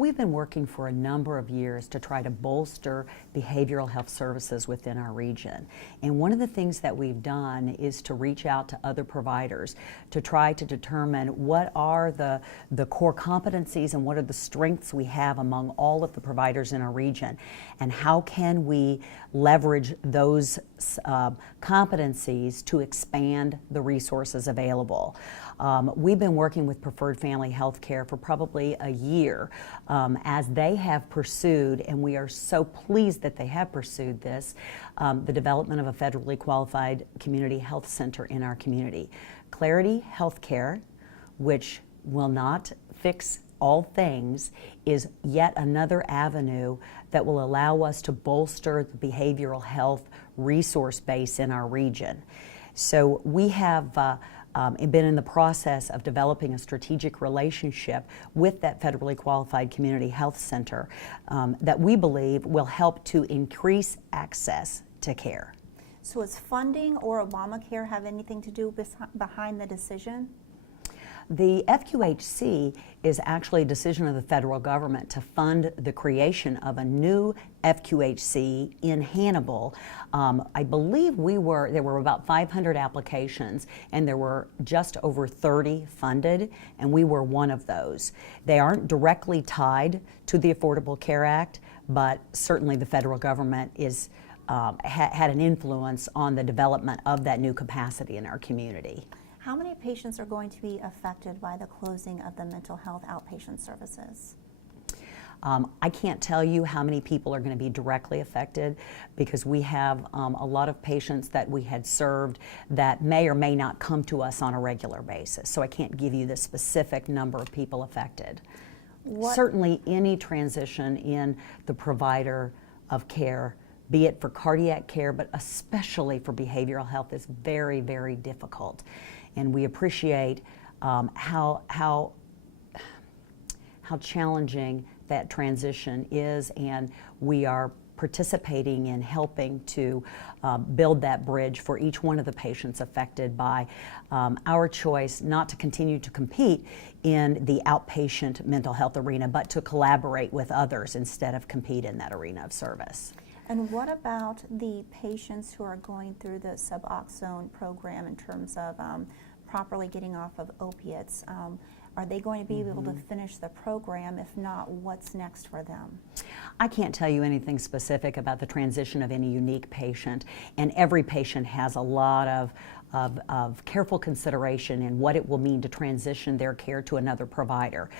We've been working for a number of years to try to bolster behavioral health services within our region. And one of the things that we've done is to reach out to other providers to try to determine what are the core competencies and what are the strengths we have among all of the providers in our region, and how can we leverage those competencies to expand the resources available. We've been working with Preferred Family Healthcare for probably a year as they have pursued, and we are so pleased that they have pursued this, the development of a federally qualified community health center in our community. Clarity Healthcare, which will not fix all things, is yet another avenue that will allow us to bolster the behavioral health resource base in our region. So we have been in the process of developing a strategic relationship with that federally qualified community health center that we believe will help to increase access to care. So does funding or Obamacare have anything to do behind the decision? The FQHC is actually a decision of the federal government to fund the creation of a new FQHC in Hannibal. I believe there were about 500 applications, and there were just over 30 funded, and we were one of those. They aren't directly tied to the Affordable Care Act, but certainly the federal government had an influence on the development of that new capacity in our community. How many patients are going to be affected by the closing of the mental health outpatient services? I can't tell you how many people are going to be directly affected, because we have a lot of patients that we had served that may or may not come to us on a regular basis. So I can't give you the specific number of people affected. Certainly any transition in the provider of care, be it for cardiac care, but especially for behavioral health, is very, very difficult. And we appreciate how challenging that transition is, and we are participating in helping to build that bridge for each one of the patients affected by our choice not to continue to compete in the outpatient mental health arena, but to collaborate with others instead of compete in that arena of service. And what about the patients who are going through the Suboxone program in terms of properly getting off of opiates? Are they going to be able to finish the program? If not, what's next for them? I can't tell you anything specific about the transition of any unique patient, and every patient has a lot of careful consideration in what it will mean to transition their care to another provider,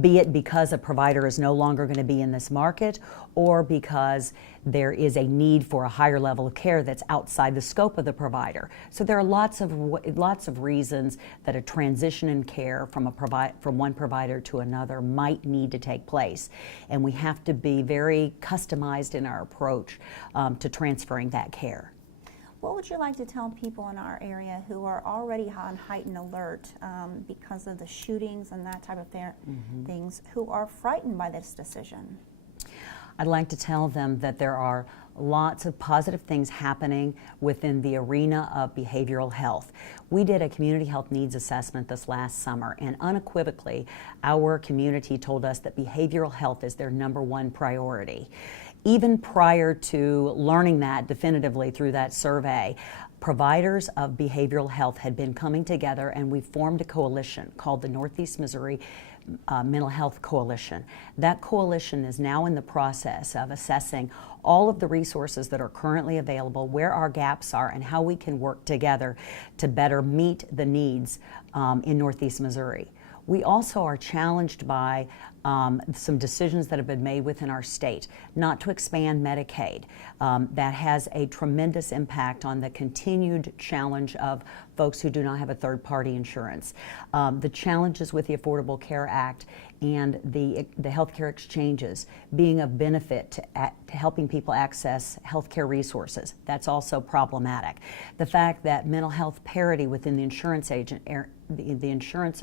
be it because a provider is no longer going to be in this market, or because there is a need for a higher level of care that's outside the scope of the provider. So there are lots of reasons that a transition in care from one provider to another might need to take place, and we have to be very customized in our approach to transferring that care. What would you like to tell people in our area who are already on heightened alert because of the shootings and that type of things, who are frightened by this decision? I'd like to tell them that there are lots of positive things happening within the arena of behavioral health. We did a community health needs assessment this last summer, and unequivocally, our community told us that behavioral health is their #1 priority. Even prior to learning that definitively through that survey, providers of behavioral health had been coming together, and we formed a coalition called the Northeast Missouri Mental Health Coalition. That coalition is now in the process of assessing all of the resources that are currently available, where our gaps are, and how we can work together to better meet the needs in Northeast Missouri. We also are challenged by some decisions that have been made within our state not to expand Medicaid. That has a tremendous impact on the continued challenge of folks who do not have a third-party insurance. The challenges with the Affordable Care Act and the healthcare exchanges being of benefit to helping people access healthcare resources. That's also problematic. The fact that mental health parity within the insurance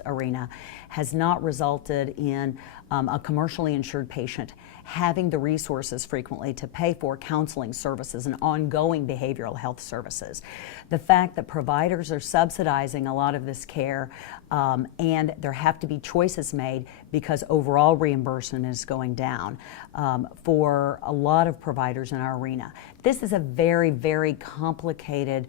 arena has not resulted in a commercially insured patient having the resources frequently to pay for counseling services and ongoing behavioral health services. The fact that providers are subsidizing a lot of this care, and there have to be choices made because overall reimbursement is going down for a lot of providers in our arena. This is a very, very complicated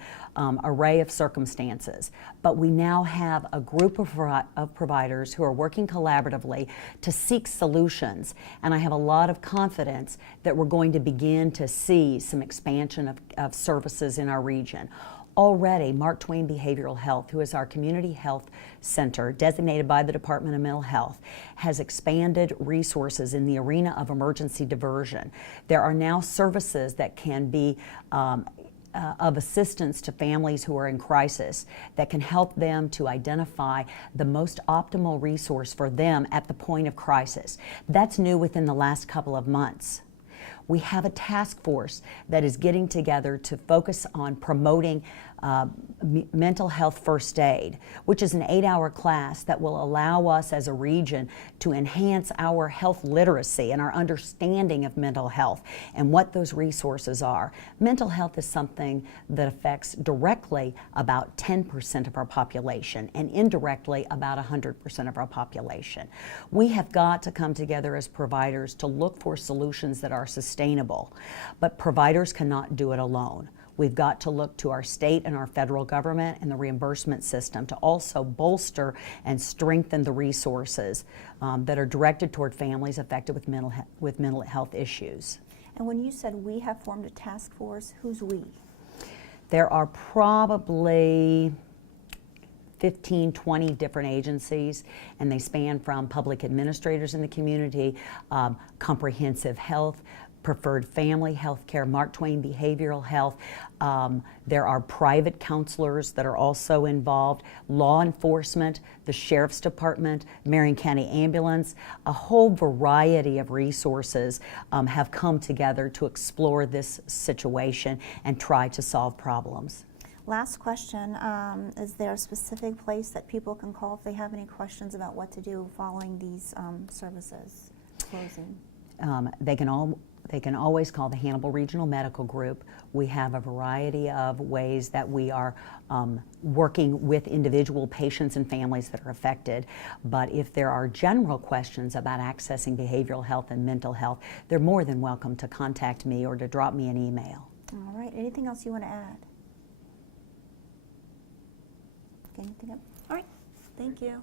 array of circumstances, but we now have a group of providers who are working collaboratively to seek solutions, and I have a lot of confidence that we're going to begin to see some expansion of services in our region. Already, Mark Twain Behavioral Health, who is our community health center designated by the Department of Mental Health, has expanded resources in the arena of emergency diversion. There are now services that can be of assistance to families who are in crisis that can help them to identify the most optimal resource for them at the point of crisis. That's new within the last couple of months. We have a task force that is getting together to focus on promoting mental health first aid, which is an 8-hour class that will allow us as a region to enhance our health literacy and our understanding of mental health and what those resources are. Mental health is something that affects directly about 10% of our population and indirectly about 100% of our population. We have got to come together as providers to look for solutions that are sustainable, but providers cannot do it alone. We've got to look to our state and our federal government and the reimbursement system to also bolster and strengthen the resources that are directed toward families affected with mental health issues. And when you said we have formed a task force, who's we? There are probably 15, 20 different agencies, and they span from public administrators in the community, comprehensive health, preferred family health care, Mark Twain Behavioral Health. There are private counselors that are also involved, law enforcement, the Sheriff's Department, Marion County Ambulance. A whole variety of resources have come together to explore this situation and try to solve problems. Last question, is there a specific place that people can call if they have any questions about what to do following these services closing? They can always call the Hannibal Regional Medical Group. We have a variety of ways that we are working with individual patients and families that are affected. But if there are general questions about accessing behavioral health and mental health, they're more than welcome to contact me or to drop me an email. All right, anything else you want to add? Anything else? All right, thank you.